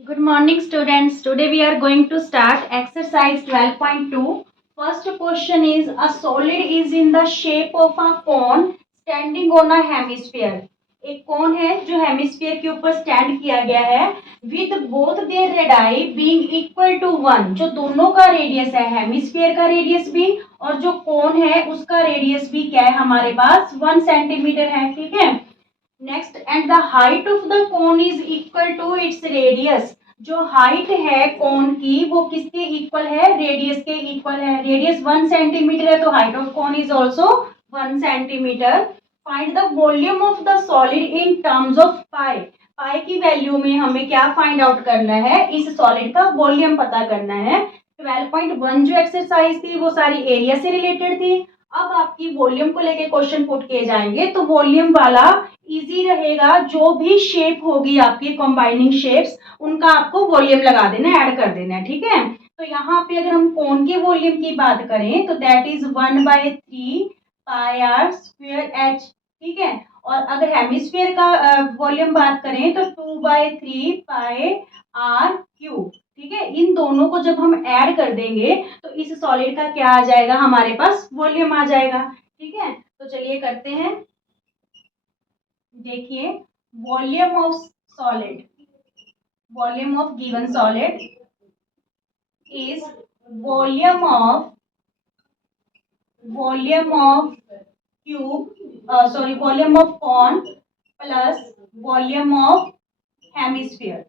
Good morning, students. Today we are going to start exercise 12.2. First question is a solid is in the shape of a cone standing on a hemisphere. एक कोन है जो hemisphere के ऊपर stand किया गया है with both their radii being equal to 1. जो दोनों का रेडियस है, हेमिस्फीयर का रेडियस भी और जो कोन है उसका रेडियस भी क्या है हमारे पास 1 सेंटीमीटर है. ठीक है. Next, and the height of the cone is equal to its radius. जो हाइट है कोन की वो किसके इक्वल है? रेडियस के इक्वल है. रेडियस 1 सेंटीमीटर है तो height of cone is also 1 centimetre. Find the volume of the solid in terms of pi. Pi की वैल्यू में हमें क्या फाइंड आउट करना है? इस सॉलिड का वॉल्यूम पता करना है. 12.1 जो एक्सरसाइज थी वो सारी एरिया से रिलेटेड थी. अब आपकी वॉल्यूम को लेके क्वेश्चन पुट किए जाएंगे तो वॉल्यूम वाला इजी रहेगा. जो भी शेप होगी आपकी कंबाइनिंग शेप्स उनका आपको वॉल्यूम लगा देना, ऐड कर देना है. ठीक है. तो यहाँ पे अगर हम कोन के वॉल्यूम की बात करें तो that is 1/3 pi r square h. ठीक है. और अगर हेमिस्फीयर का वॉल्यूम बात करें तो 2/3 पाई आर क्यूब. ठीक है. इन दोनों को जब हम ऐड कर देंगे तो इस सॉलिड का क्या आ जाएगा? हमारे पास वॉल्यूम आ जाएगा. ठीक है. तो चलिए करते हैं. देखिए, volume of solid, volume of given solid is volume of cube, sorry volume of cone plus volume of hemisphere,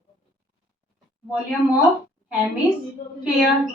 volume of hemisphere.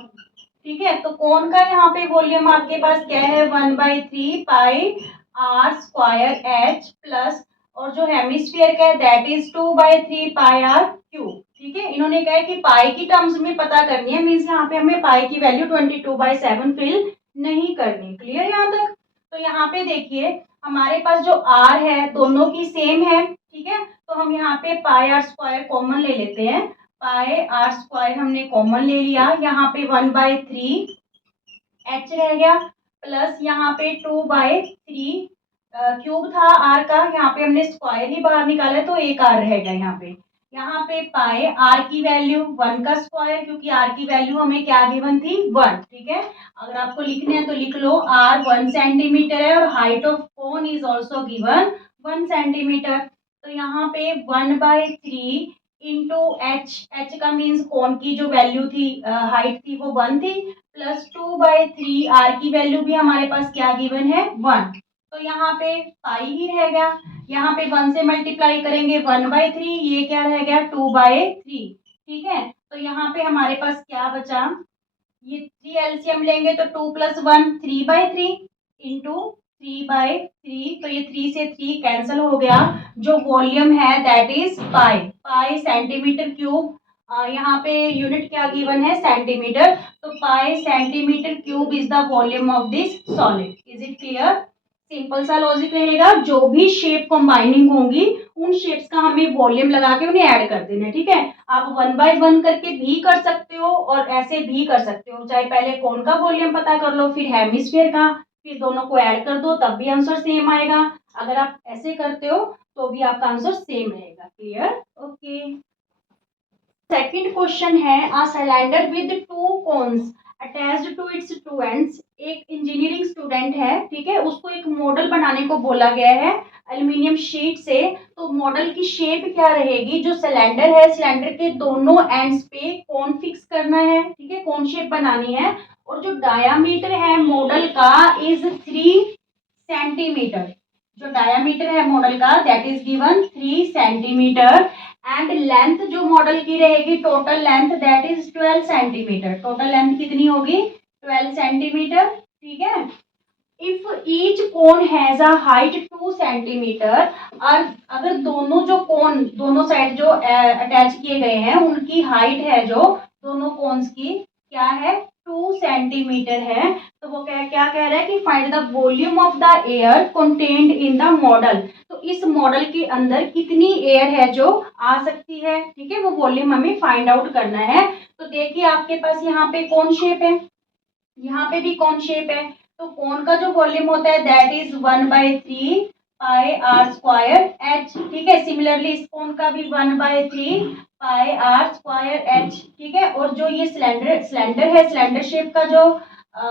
ठीक है. तो कौन का यहाँ पे वॉल्यूम आपके पास क्या है? 1/3 pi r square h plus, और जो हेमिस्फीयर का है that is 2/3 pi r cube. ठीक है. इन्होंने कहा है कि पाई की टर्म्स में पता करनी है, मीन्स यहाँ पे हमें पाई की वैल्यू 22/7 फिल नहीं करनी. क्लियर यहाँ तक? तो यहाँ पे देखिए हमारे पास जो आर है दोनों की सेम है. ठीक है. तो हम यहाँ पे पाई आर स्क्वायर कॉमन ले लेते हैं. पाई आर स्क्वायर हमने कॉमन ले लिया. यहाँ पे 1/3 एच रह गया प्लस यहाँ पे 2/3 क्यूब था आर का. यहाँ पे हमने स्क्वायर ही बाहर निकाला तो एक आर रहेगा यहाँ पे. यहाँ पे पाए आर की वैल्यू 1 का स्क्वायर, क्योंकि आर की वैल्यू हमें क्या गिवन थी? 1. ठीक है. अगर आपको लिखने हैं तो लिख लो. आर 1 सेंटीमीटर है और height of cone is also given 1 centimetre. तो यहाँ पे 1/3 इंटू एच. एच का मीन्स कोन की जो वैल्यू थी, हाइट थी वो 1 थी, प्लस 2/3 आर की वैल्यू भी हमारे पास क्या गिवन है? 1. तो यहाँ पे पाई ही रह गया. यहाँ पे 1 से मल्टीप्लाई करेंगे 1/3, ये क्या रह गया? 2/3. ठीक है. तो यहाँ पे हमारे पास क्या बचा? ये 3 एलसीएम लेंगे तो 2 + 1 3/3 इंटू 3/3. तो ये 3 से 3 कैंसिल हो गया. जो वॉल्यूम है that is pi. Pi centimetre cube. यहाँ पे यूनिट क्या गिवन है? सेंटीमीटर. तो पाई centimetre cube is the volume of this solid. Is it clear? Simple सा लॉजिक रहेगा. जो भी शेप कंबाइनिंग होंगी उन शेप्स का हमें वॉल्यूम लगा के उन्हें ऐड कर देना है. ठीक है. आप 1/1 करके भी कर सकते हो और ऐसे भी कर सकते हो. चाहे पहले कौन का वॉल्यूम पता कर लो, फिर हेमिस्फीयर का, फिर दोनों को ऐड कर दो, तब भी आंसर सेम आएगा. अगर आप ऐसे करते हो तो भी आपका आंसर सेम रहेगा. क्लियर? ओके. सेकंड क्वेश्चन है a cylinder with 2 cones attached to its 2 ends. एक इंजीनियरिंग स्टूडेंट है. ठीक है. उसको एक मॉडल बनाने को बोला गया है एल्यूमिनियम शीट से. तो मॉडल की शेप क्या रहेगी? जो सिलेंडर है, सिलेंडर के दोनों एंड्स पे कोन फिक्स करना है. ठीक है. कोन शेप बनानी है. और जो डायामीटर है मॉडल का इज 3 सेंटीमीटर. जो डायामीटर है मॉडल का that is given 3 centimetre. And length जो मॉडल की रहेगी, total length that is 12 centimetre. Total length कितनी होगी? 12 सेंटीमीटर. ठीक है. If each cone has a height 2 centimetre. और अगर दोनों जो कोन दोनों साइड जो अटैच किए गए हैं उनकी हाइट है जो दोनों कोन्स की क्या है? 2 सेंटीमीटर है. तो वो क्या क्या कह रहा है कि find the volume of the air contained in the model. तो इस मॉडल के अंदर कितनी एयर है जो आ सकती है? ठीक है. वो वॉल्यूम हमें फाइंड आउट करना है. तो देखिए आपके पास यहाँ पे कौन शेप है, यहाँ पे भी कौन शेप है. तो कोन का जो वॉल्यूम होता है that is 1/3 pi r square h, ठीक है। सिमिलरली इस कोण का भी 1/3 पाई आर स्क्वायर एच, ठीक है। और जो ये सिलेंडर है, सिलेंडर शेप का जो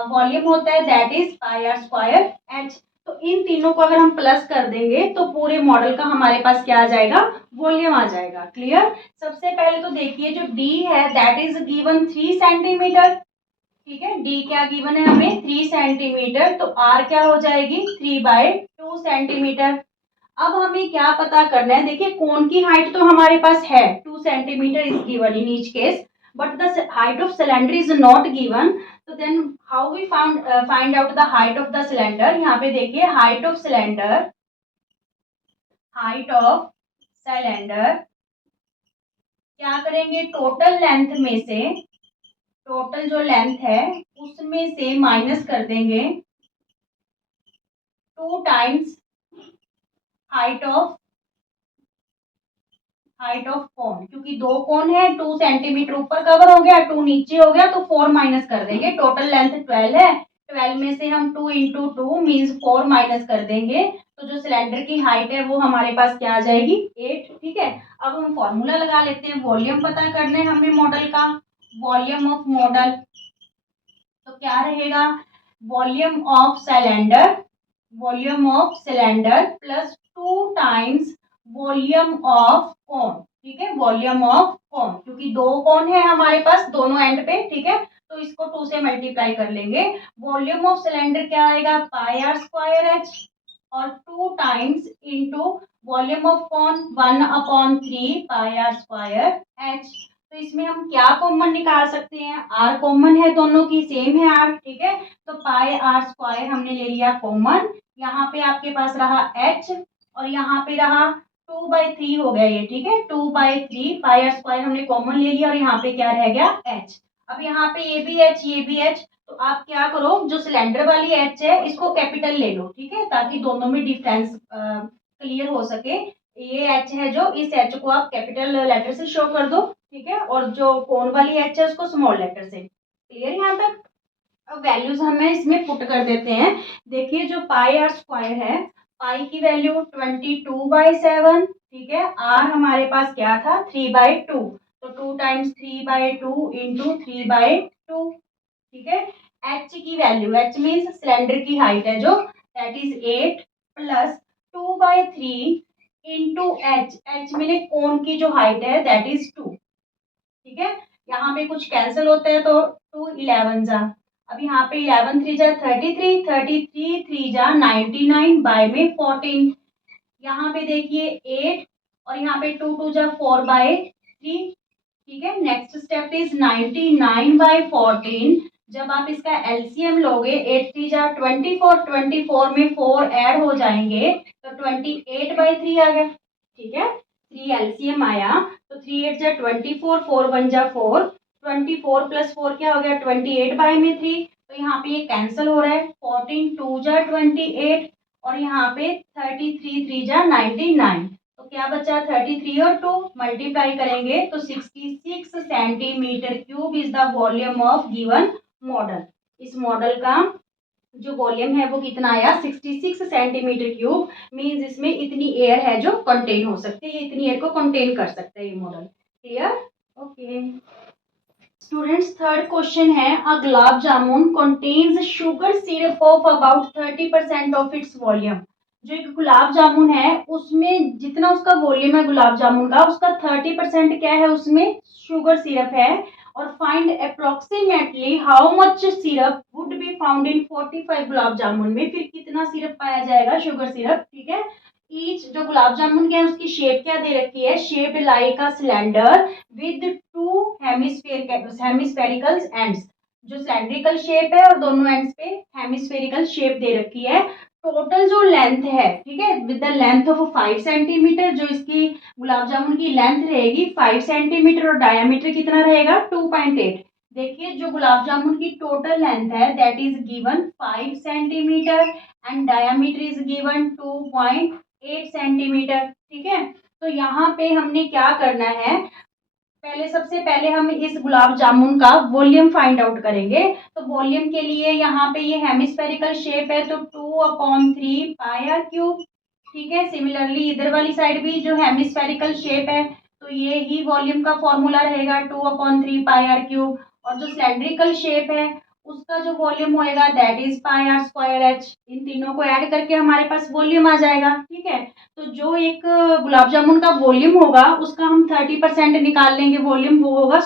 वॉल्यूम होता है that is pi r square h. तो इन तीनों को अगर हम प्लस कर देंगे तो पूरे मॉडल का हमारे पास क्या आ जाएगा, वॉल्यूम आ जाएगा। क्लियर। सबसे पहले तो देखिए जो डी है दैट इज गिवन 3 सेंटीमीटर, ठीक है। डी क्या गिवन है हमें, 3 सेंटीमीटर। तो आर क्या हो जाएगी, 3/2 सेंटीमीटर। अब हमें क्या पता करना है, देखिए कोन की हाइट तो हमारे पास है 2 centimetre is given in each case, but the height of cylinder is not given. तो then how we find out the height of the cylinder. यहाँ पे देखिए height of cylinder, height of cylinder क्या करेंगे, टोटल लेंथ में से, total जो length है उसमें से माइनस कर देंगे 2 टाइम्स हाइट ऑफ कोन, क्योंकि दो कोन है, 2 सेंटीमीटर ऊपर कवर हो गया, 2 नीचे हो गया, तो 4 माइनस कर देंगे। टोटल लेंथ 12 है, 12 में से हम 2 इंटू 2 मीन्स 4 माइनस कर देंगे। तो जो सिलेंडर की हाइट है वो हमारे पास क्या आ जाएगी, 8, ठीक है। अब हम फॉर्मूला लगा लेते हैं, वॉल्यूम पता करना है हमें मॉडल का, वॉल्यूम ऑफ मॉडल। तो क्या रहेगा, volume of cylinder, volume of cylinder plus 2 times volume of कोन, ठीक है। वॉल्यूम ऑफ कोन, क्योंकि दो कोन है हमारे पास दोनों एंड पे, ठीक है, तो इसको 2 से मल्टीप्लाई कर लेंगे। वॉल्यूम ऑफ सिलेंडर क्या आएगा, पाई आर स्क्वायर एच, और 2 times into volume of cone 1/3 pi r square h. तो इसमें हम क्या कॉमन निकाल सकते हैं, आर कॉमन है, दोनों की सेम है आर, ठीक है। तो पाई आर स्क्वायर हमने ले लिया कॉमन, यहाँ पे आपके पास रहा एच और यहाँ पे रहा 2/3 हो गया ये, ठीक है। 2/3 पाई आर स्क्वायर हमने कॉमन ले लिया और यहाँ पे क्या रह गया, एच। अब यहाँ पे ये भी एच, ये भी एच, तो आप क्या करो, जो सिलेंडर वाली एच है इसको कैपिटल ले लो, ठीक है, ताकि दोनों में डिफरेंस क्लियर हो सके। ये एच है जो, इस एच को आप कैपिटल लेटर से शो कर दो, ठीक है, और जो कोन वाली एच है उसको स्मॉल लेटर से। क्लियर यहाँ तक। अब वैल्यूज हमें इसमें पुट कर देते हैं। देखिए जो पाई आर स्क्वायर है, पाई की वैल्यू 22/7, ठीक है। आर हमारे पास क्या था, 3/2, तो 2 टाइम्स 3/2 इंटू 3/2, ठीक है। एच की वैल्यू, एच मीन्स सिलेंडर की हाइट है जो, that is 8 plus 2/3 into H, H means cone की जो हाइट है दैट इज 2, ठीक है। यहाँ पे कुछ कैंसिल होता है तो 2 11 जा, अब यहाँ पे 11 3 जा 33, 33 3 जा 99, बाय में 14। यहाँ पे देखिए 8 और यहाँ पे 2 2 जा 4/3, ठीक है। Next step is 99/14। जब आप इसका एलसीएम लोगे, 8 3 जा 24, 24 में 4 ऐड हो जाएंगे तो 28/3 आ गया, ठीक है। 3 एलसीएम आया तो 3 8 जा 24, 4 1 जा 4, 24 प्लस 4 क्या हो गया, 28/3। तो यहाँ पे ये कैंसिल हो रहा है, 14 2 जा 28 और यहाँ पे 33 3 जा 99, तो क्या बचा, 33 और 2 मल्टीप्लाई करेंगे तो 66 centimetre cube is the volume of given model. इस मॉडल का जो वॉल्यूम है वो कितना आया, 66 सेंटीमीटर क्यूब। मींस इसमें इतनी एयर है जो कंटेन हो सकती है, इतनी एयर को कंटेन कर सकता है ये model. Clear, okay students. Third question है, a gulab jamun contains sugar syrup of about 30% of its volume. जो एक गुलाब जामुन है उसमें जितना उसका वॉल्यूम है गुलाब जामुन का, उसका 30% क्या है, उसमें शुगर सिरप है। और find approximately how much syrup would be found in 45 gulab jamun में, फिर कितना सिरप पाया जाएगा, शुगर सिरप, ठीक है। ईच जो गुलाब जामुन की है उसकी शेप क्या दे रखी है, shaped like a cylinder with 2 hemispherical ends. जो सिलेंड्रिकल शेप है और दोनों एंड्स पे हेमिस्फेरिकल शेप दे रखी है। टोटल जो लेंथ है, ठीक है, with the length of 5 centimetre, जो इसकी गुलाब जामुन की लेंथ रहेगी 5 सेंटीमीटर और डायमीटर कितना रहेगा, 2.8। देखिए जो गुलाब जामुन की टोटल लेंथ है that is given 5 centimetre and diameter is given 2.8 centimetre, ठीक है। तो यहाँ पे हमने क्या करना है, पहले सबसे पहले हम इस गुलाब जामुन का वॉल्यूम फाइंड आउट करेंगे। तो वॉल्यूम के लिए यहाँ पे ये हेमिस्फेरिकल शेप है तो 2/3 पाई आर क्यूब, ठीक है। सिमिलरली इधर वाली साइड भी जो हेमिस्फेरिकल शेप है तो ये ही वॉल्यूम का फॉर्मूला रहेगा 2/3 πr³ और जो सिलेंड्रिकल शेप है उसका जो वॉल्यूम होएगा दैट इज πr²h। इन तीनों को ऐड करके हमारे पास वॉल्यूम आ जाएगा। ठीक है, तो जो एक गुलाब जामुन का वॉल्यूम होगा उसका हम 30% निकाल लेंगे वॉल्यूम, वो होगा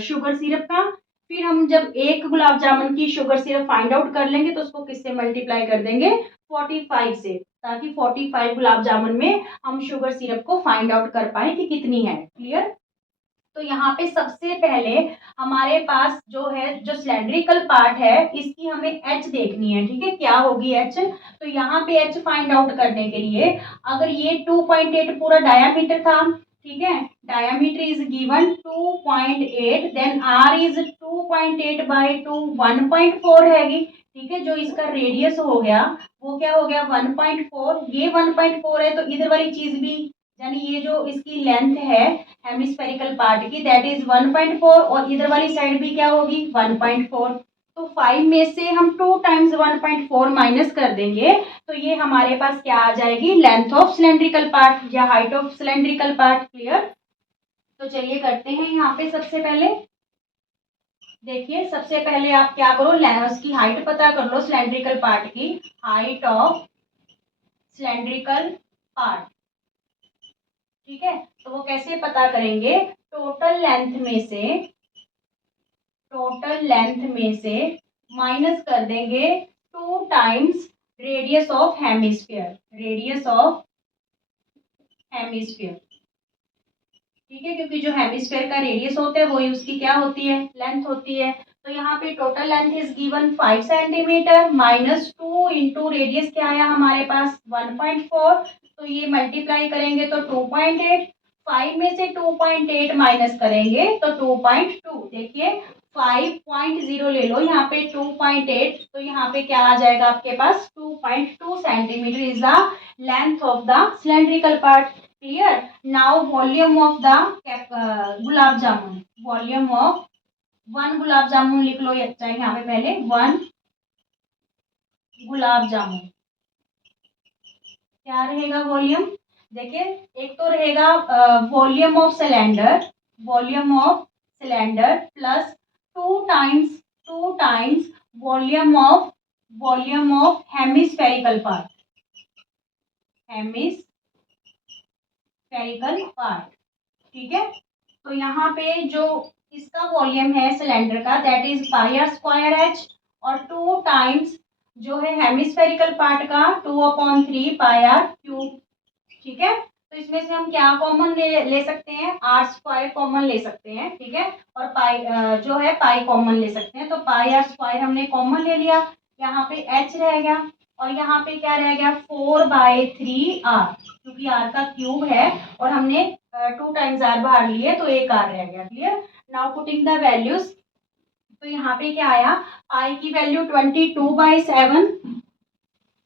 शुगर सिरप का। फिर हम जब एक गुलाब जामुन की शुगर सिरप फाइंड आउट कर लेंगे तो उसको किससे मल्टीप्लाई कर देंगे 45 से, ताकि 45 गुलाब जामुन में हम शुगर सिरप को फाइंड आउट कर पाए कि कितनी है। क्लियर। तो यहाँ पे सबसे पहले हमारे पास जो है जो सिलेंड्रिकल पार्ट है इसकी हमें एच देखनी है। ठीक है, क्या होगी एच, तो यहाँ पे एच फाइंड आउट करने के लिए अगर ये 2.8 पूरा डायामीटर था, ठीक है, diameter is given 2.8, then r is 2.8/2 1.4 हैगी। ठीक है, जो इसका रेडियस हो गया वो क्या हो गया 1.4, ये 1.4 है तो इधर वाली चीज भी यानी ये जो इसकी लेंथ है हेमिस्फेरिकल पार्ट की दैट इज 1.4 और इधर वाली साइड भी क्या होगी 1.4। तो 5 में से हम 2 टाइम्स 1.4 माइनस कर देंगे तो ये हमारे पास क्या आ जाएगी लेंथ ऑफ सिलेंड्रिकल पार्ट या height of cylindrical part. Clear. तो चलिए करते हैं यहाँ पे सबसे पहले देखिए, सबसे पहले आप क्या करो उसकी हाइट पता कर लो सिलेंड्रिकल पार्ट की, हाइट ऑफ सिलेंड्रिकल पार्ट। ठीक है, तो वो कैसे पता करेंगे, टोटल लेंथ में से माइनस कर देंगे 2 टाइम्स रेडियस ऑफ हेमिस्फीयर। ठीक है, क्योंकि जो हेमिस्फीयर का रेडियस होता है वही उसकी क्या होती है लेंथ होती है। तो यहाँ पे total length is given 5 centimetre minus 2 into radius क्या आया हमारे पास 1.4, तो ये मल्टीप्लाई करेंगे तो 2.8, 5 में से 2.8 माइनस करेंगे तो 2.2। देखिए 5.0 ले लो यहाँ पे 2.8, तो यहाँ पे क्या आ जाएगा आपके पास 2.2 centimetre is the length of the cylindrical part. Clear. Now volume of the gulab jamun, volume of 1 gulab jamun लिख लो चाहे यहाँ पे पहले 1 गुलाब जामुन क्या रहेगा वॉल्यूम। देखिए एक तो रहेगा volume of cylinder plus 2 times volume of hemispherical part. ठीक है, तो यहाँ पे जो इसका वॉल्यूम है सिलेंडर का दैट इज πr²h और 2 टाइम्स जो है हेमिस्फेरिकल पार्ट का 2/3 πr³। ठीक है, तो इसमें से हम क्या कॉमन ले सकते हैं r² कॉमन ले सकते हैं। ठीक है, और पाई जो है पाई कॉमन ले सकते हैं, तो πr² हमने कॉमन ले लिया, यहाँ पे h रह गया और यहाँ पे क्या रह गया 4/3r, क्योंकि r का क्यूब है और हमने 2 टाइम्स r बाहर लिए तो एक r रह गया। Clear. Now putting the values, तो यहाँ पे क्या आया पाई की वैल्यू 22/7,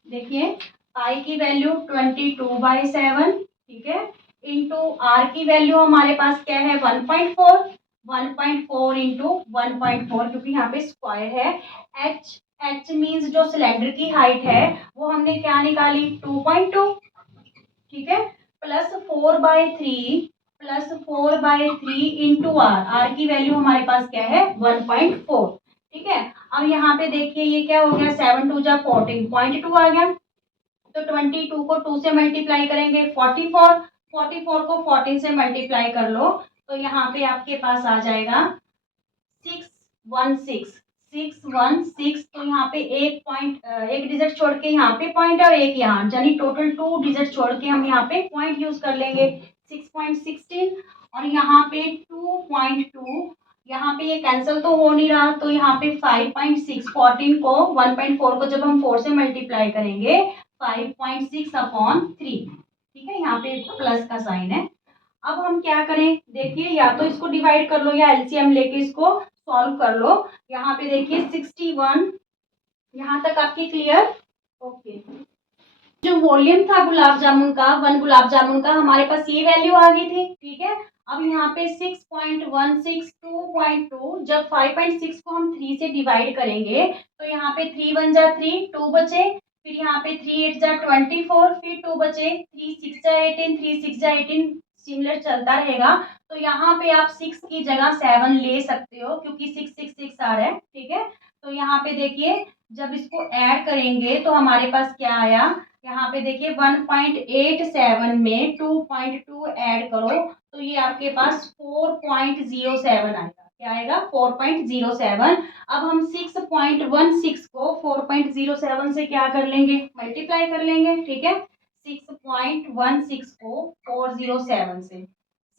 देखिए पाई की वैल्यू 22/7, ठीक है, इंटू आर की वैल्यू हमारे पास क्या है 1.4 इंटू 1.4 क्योंकि यहाँ पे स्क्वायर है। एच मीन्स जो सिलेंडर की हाइट है वो हमने क्या निकाली 2.2, ठीक है, प्लस 4/3 इंटू आर की वैल्यू हमारे पास क्या है 1.4। ठीक है, अब यहाँ पे देखिए ये क्या हो गया 7 2 जा 14 0.2 आ गया, तो 22 को 2 से मल्टीप्लाई करेंगे 44 को 14 से मल्टीप्लाई कर लो तो यहाँ पे आपके पास आ जाएगा 616। तो यहाँ पे एक डिजिट छोड़ के यहाँ पे पॉइंट और एक यहाँ, यानी टोटल 2 डिजिट छोड़ के हम यहाँ पे पॉइंट यूज कर लेंगे 6.16 और यहाँ पे 2.2, यहाँ पे ये कैंसिल तो हो नहीं रहा तो यहाँ पे 5.6, 14 को 1.4 को जब हम 4 से मल्टीप्लाई करेंगे 5.6/3। ठीक है, यहाँ पे प्लस का साइन है। अब हम क्या करें देखिए, या तो इसको डिवाइड कर लो या एलसीएम लेके इसको सॉल्व कर लो। यहाँ पे देखिए 61, यहाँ तक आपकी क्लियर। ओके, जो वॉल्यूम था गुलाब जामुन का 1 गुलाब जामुन का हमारे पास ये वैल्यू आ गई थी। ठीक है, अब यहाँ पे 6.16 2.2, जब 5.6 को हम 3 से डिवाइड करेंगे तो यहाँ पे 3 1 जा 3, 2 बचे, फिर यहाँ पे 3 8 जा 24, फिर 2 बचे, 3 6 जा 18, 3 6 जा 18, सिमिलर चलता रहेगा। तो यहाँ पे आप 6 की जगह 7 ले सकते हो क्योंकि 6 6 6 आ रहा है, ठीक है। तो यहाँ पे देखिए जब इसको ऐड करेंगे तो हमारे पास क्या आया, यहाँ पे देखिए 1.87 में 2.2 ऐड करो तो ये आपके पास 4.07 आएगा। क्या आएगा? 4.07। अब हम 6.16 को 4.07 से क्या कर लेंगे? मल्टीप्लाई कर लेंगे, ठीक है। 6.16 को 407 से,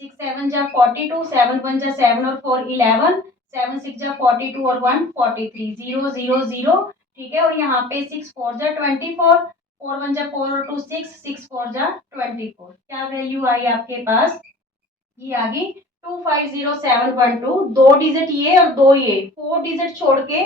6 7 जा 42, 7 1 जा 7 और 4 11, 7 6 जा 42 और 1 43, 0 0 0, ठीक है। और यहाँ पे 6 4 जा 24, 4 1 जा 4 और 2 6, 6 4 जा 24। क्या वैल्यू आई आपके पास? ये आ गई 250712। दो डिजिट ये और दो ये, 4 डिजिट छोड़ के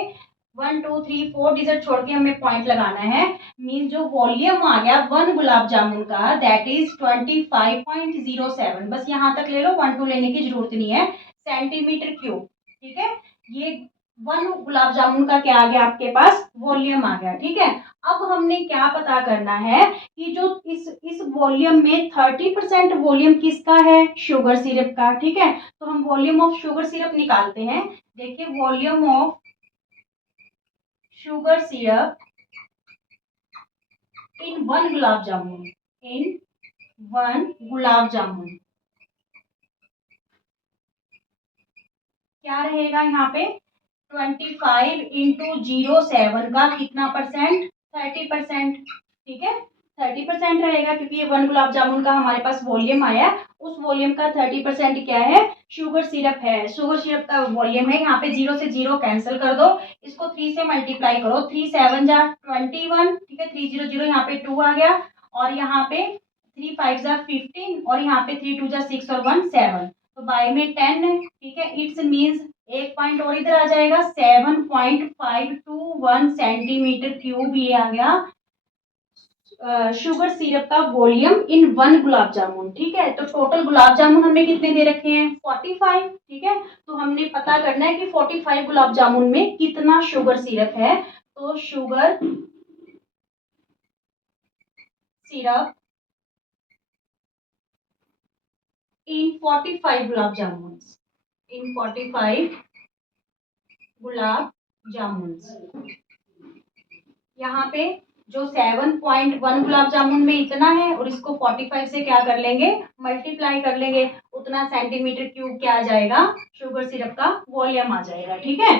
1 2 3 4 डिजिट छोड़ के हमें पॉइंट लगाना है। मीन जो वॉल्यूम आ गया वन गुलाब जामुन का दैट इज 25.07। बस यहाँ तक ले लो, 1 2 लेने की जरूरत नहीं है। सेंटीमीटर क्यूब, ठीक है। ये वन गुलाब जामुन का क्या आ गया आपके पास? वॉल्यूम आ गया, ठीक है। अब हमने क्या पता करना है कि जो इस वॉल्यूम में 30% वॉल्यूम किसका है? शुगर सिरप का, ठीक है। तो हम वॉल्यूम ऑफ शुगर सिरप निकालते हैं। देखिए volume of sugar syrup in one gulab jamun, in one gulab jamun क्या रहेगा यहाँ पे? 25 इंटू 07 का कितना परसेंट? 30%, ठीक है। 30% रहेगा क्योंकि ये वन गुलाब जामुन का हमारे पास वॉल्यूम आया, उस वॉल्यूम का 30% क्या है? शुगर सिरप है। शुगर सिरप का वॉल्यूम है। यहाँ पे 0 से 0 कैंसिल कर दो, इसको 3 से मल्टीप्लाई करो, 3 7 जा 21, ठीक है। 3 0 0 यहाँ पे 2 आ गया, और यहाँ पे 3 5 जा 15, और यहाँ पे 3 2 जा 6 और 1 7, तो बाय में 10 है, ठीक है। इट्स मीन्स एक पॉइंट और इधर आ जाएगा, 7.521 सेंटीमीटर क्यूब ये आ गया शुगर सिरप का वॉल्यूम इन वन गुलाब जामुन, ठीक है। तो टोटल गुलाब जामुन हमें कितने दे रखे हैं? 45, ठीक है। तो हमने पता करना है कि 45 गुलाब जामुन में कितना शुगर सिरप है। तो शुगर सिरप इन 45 गुलाब जामुन, इन 45 गुलाब जामुन, यहाँ पे जो 7.1 गुलाब जामुन में इतना है और इसको 45 से क्या कर लेंगे? मल्टीप्लाई कर लेंगे, उतना सेंटीमीटर क्यूब क्या आ जाएगा? शुगर सिरप का वॉल्यूम आ जाएगा, ठीक है।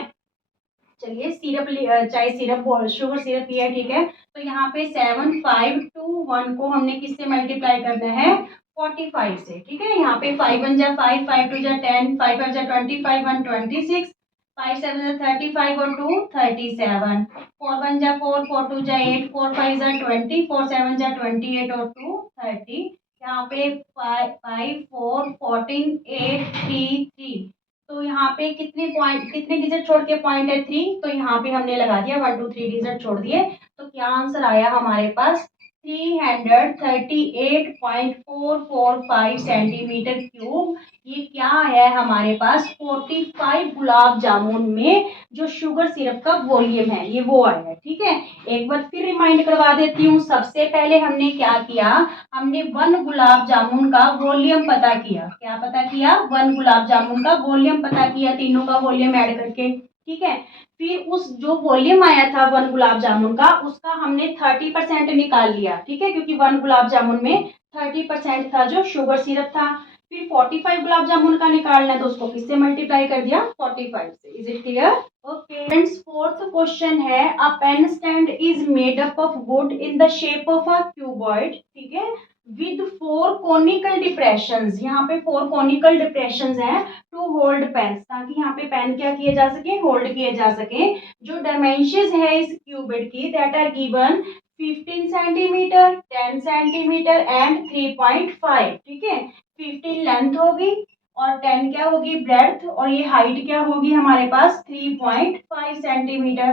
चलिए सिरप चाहे सिरप शुगर सिरप लिया, ठीक है। तो यहाँ पे 7521 को हमने किससे मल्टीप्लाई करना है? 45 से, ठीक है। यहाँ पे 5 1 जा 5, 5 2 जा 10, 5 5 जा 25, 1 26, 5 7 जा 35 और 2 37, 4 1 जा 4, 4 2 जा 8, 4 5 जा 20, 4 7 जा 28 और 2 30। यहाँ पे 5 5 4 14 8 3 3। तो यहाँ पे कितने पॉइंट, कितने डिजिट छोड़ के पॉइंट है? 3, तो यहाँ पे हमने लगा दिया 1 2 3 डिजिट छोड़ दिए। तो क्या आंसर आया हमारे पास? 338.445 सेंटीमीटर क्यूब। ये क्या है हमारे पास? 45 गुलाब जामुन में जो शुगर सिरप का वॉल्यूम है ये वो आया है, ठीक है। एक बार फिर रिमाइंड करवा देती हूँ। सबसे पहले हमने क्या किया? हमने वन गुलाब जामुन का वॉल्यूम पता किया। क्या पता किया? वन गुलाब जामुन का वॉल्यूम पता किया, तीनों का वॉल्यूम ऐड करके, ठीक है। फिर उस जो वॉल्यूम आया था वन गुलाब जामुन का उसका हमने 30% निकाल लिया, ठीक है, क्योंकि वन गुलाब जामुन में 30% था जो शुगर सिरप था। फिर 45 गुलाब जामुन का निकालना है तो उसको किससे मल्टीप्लाई कर दिया? 45 से। Is it clear? Okay friends, fourth question है a pen stand is made up of wood in the shape of a cuboid, ठीक है, विद 4 कॉनिकल डिप्रेशंस। यहाँ पे 4 कॉनिकल डिप्रेशंस हैं टू होल्ड पेन, ताकि यहाँ पे पेन क्या किए जा सके? होल्ड किए जा सके। जो डायमेंशंस है इस क्यूबिड की that are given 15 centimetre, 10 centimetre and 3.5, ठीक है। 15 लेंथ होगी और 10 क्या होगी? ब्रेड्थ, और ये हाइट क्या होगी हमारे पास? 3.5 सेंटीमीटर,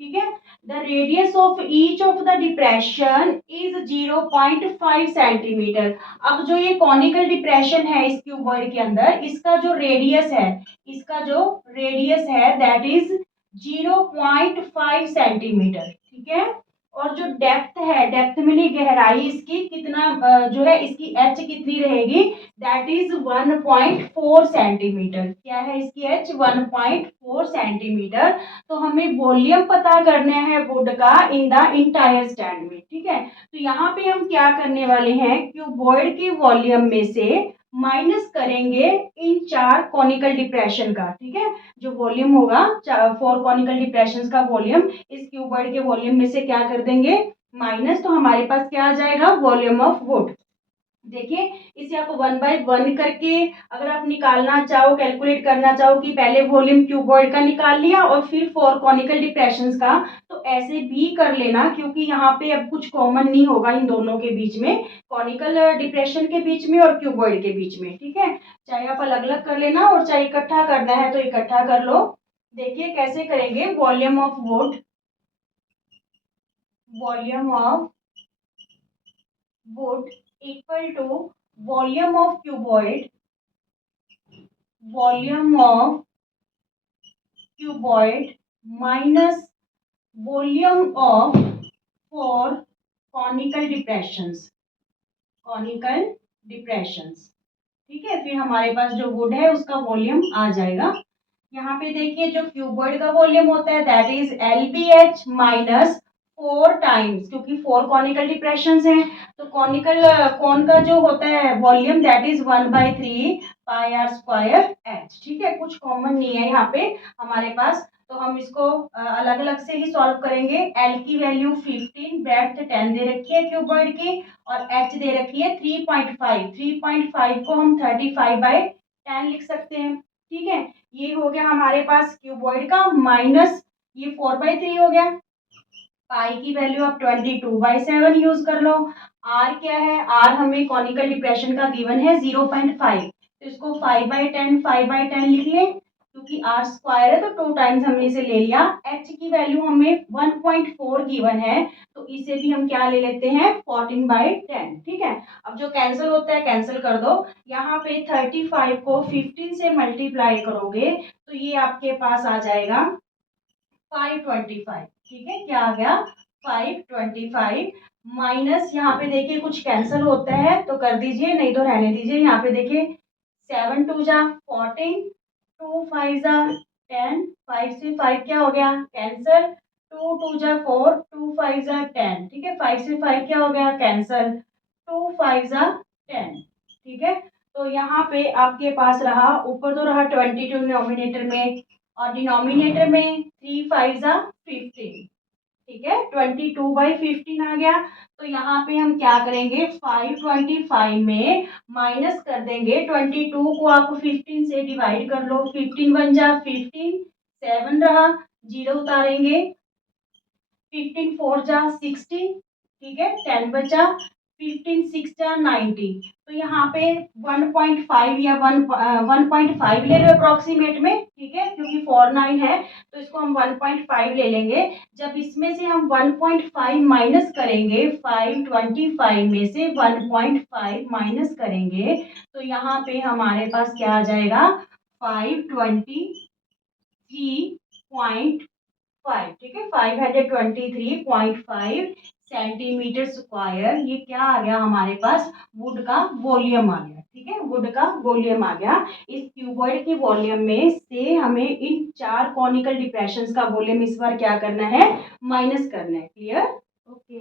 ठीक है। The radius of each of the depression is 0.5 centimetre. अब जो ये कॉनिकल डिप्रेशन है इस क्यूबॉइड के अंदर, इसका जो रेडियस है, इसका जो रेडियस है दैट इज 0.5 सेंटीमीटर, ठीक है। और जो डेप्थ है, डेप्थ में गहराई इसकी कितना जो है इसकी एच कितनी रहेगी, दैट इज 1.4 सेंटीमीटर। क्या है इसकी एच, 1.4 सेंटीमीटर। तो हमें वॉल्यूम पता करना है वुड का इन द इंटायर स्टैंड में, ठीक है। तो यहाँ पे हम क्या करने वाले हैं, क्यूबॉइड के वॉल्यूम में से माइनस करेंगे इन 4 कॉनिकल डिप्रेशन का, ठीक है। जो वॉल्यूम होगा 4 कॉनिकल डिप्रेशन का वॉल्यूम इस क्यूबॉइड के वॉल्यूम में से क्या कर देंगे, माइनस। तो हमारे पास क्या आ जाएगा, वॉल्यूम ऑफ वुड। देखिए इसे आप 1/1 करके अगर आप निकालना चाहो, कैलकुलेट करना चाहो कि पहले वॉल्यूम क्यूबॉइड का निकाल लिया और फिर 4 कॉनिकल डिप्रेशंस का, तो ऐसे भी कर लेना, क्योंकि यहाँ पे अब कुछ कॉमन नहीं होगा इन दोनों के बीच में, कॉनिकल डिप्रेशन के बीच में और क्यूबॉइड के बीच में, ठीक है। चाहे आप अलग अलग कर लेना और चाहे इकट्ठा करना है तो इकट्ठा कर लो। देखिए कैसे करेंगे, volume of would, volume of would equal to volume of cuboid, volume of cuboid minus volume of 4 conical depressions, conical depressions, ठीक है। फिर हमारे पास जो वुड है उसका वॉल्यूम आ जाएगा। यहाँ पे देखिए जो क्यूबॉइड का वॉल्यूम होता है that is LBH minus 4 times, क्योंकि 4 कॉनिकल डिप्रेशंस हैं, तो कॉनिकल कौन का जो होता है volume that is 1/3 pi r square h, ठीक है। कुछ कॉमन नहीं है यहाँ पे हमारे पास, तो हम इसको अलग अलग से ही सॉल्व करेंगे। एल की वैल्यू 15, ब्रेड्थ 10 दे रखी है क्यूबॉइड की, और एच दे रखी है 3.5। 3.5 को हम 35/10 लिख सकते हैं, ठीक है। ये हो गया हमारे पास क्यूबॉइड का, माइनस ये 4/3 हो गया। पाई की वैल्यू आप 22/7 यूज कर लो। आर क्या है, आर हमें कॉनिकल डिप्रेशन का गिवन है 0.5, तो इसको 5/10 5/10 लिख लें, क्योंकि आर स्क्वायर है तो 2 टाइम्स हमने इसे ले लिया। एच की वैल्यू हमें 1.4 गिवन है, तो इसे भी हम क्या ले लेते हैं 14/10, ठीक है। अब जो कैंसिल होता है कैंसिल कर दो। यहाँ पे 35 को 15 से मल्टीप्लाई करोगे तो ये आपके पास आ जाएगा 525, ठीक है। क्या आ गया 525 माइनस, यहाँ पे देखिए कुछ कैंसिल होता है तो कर दीजिए, नहीं तो रहने दीजिए। यहाँ पे देखिए 7 2 जा 14, 2 5 जा 10, 5 से 5 क्या हो गया कैंसिल, 2 2 जा 4, 2 5 जा 10, ठीक है। 5 से 5 क्या हो गया कैंसिल, 2 5 जा 10, ठीक है। तो यहाँ पे आपके पास रहा, ऊपर तो रहा 22 डिनोमिनेटर में, और डिनोमिनेटर में 3 5 जा 15, ठीक है। 22/15 आ गया। तो यहाँ पे हम क्या करेंगे, 525 में माइनस कर देंगे 22 को, आप 15 से डिवाइड कर लो, 15 1 जा 15, 7 रहा, 0 उतारेंगे, 15 4 जा 60, ठीक है, 10 बचा, 15 6 जा 90। तो यहाँ पे 1.5 या 1.5 ले लो अप्रोक्सीमेट में, ठीक है, क्योंकि 49 है तो इसको हम 1.5 ले लेंगे। जब इसमें से हम 1.5 माइनस करेंगे, 525 में से 1.5 माइनस करेंगे, तो यहाँ पे हमारे पास क्या आ जाएगा 523.5, ठीक है, 523.5 सेंटीमीटर स्क्वायर। ये क्या आ गया हमारे पास, वुड का वॉल्यूम आ गया, ठीक है, वुड का वॉल्यूम आ गया। इस क्यूबॉइड के वॉल्यूम में से हमें इन 4 कॉनिकल डिप्रेशंस का वॉल्यूम इस बार क्या करना है, माइनस करना है। Clear, okay.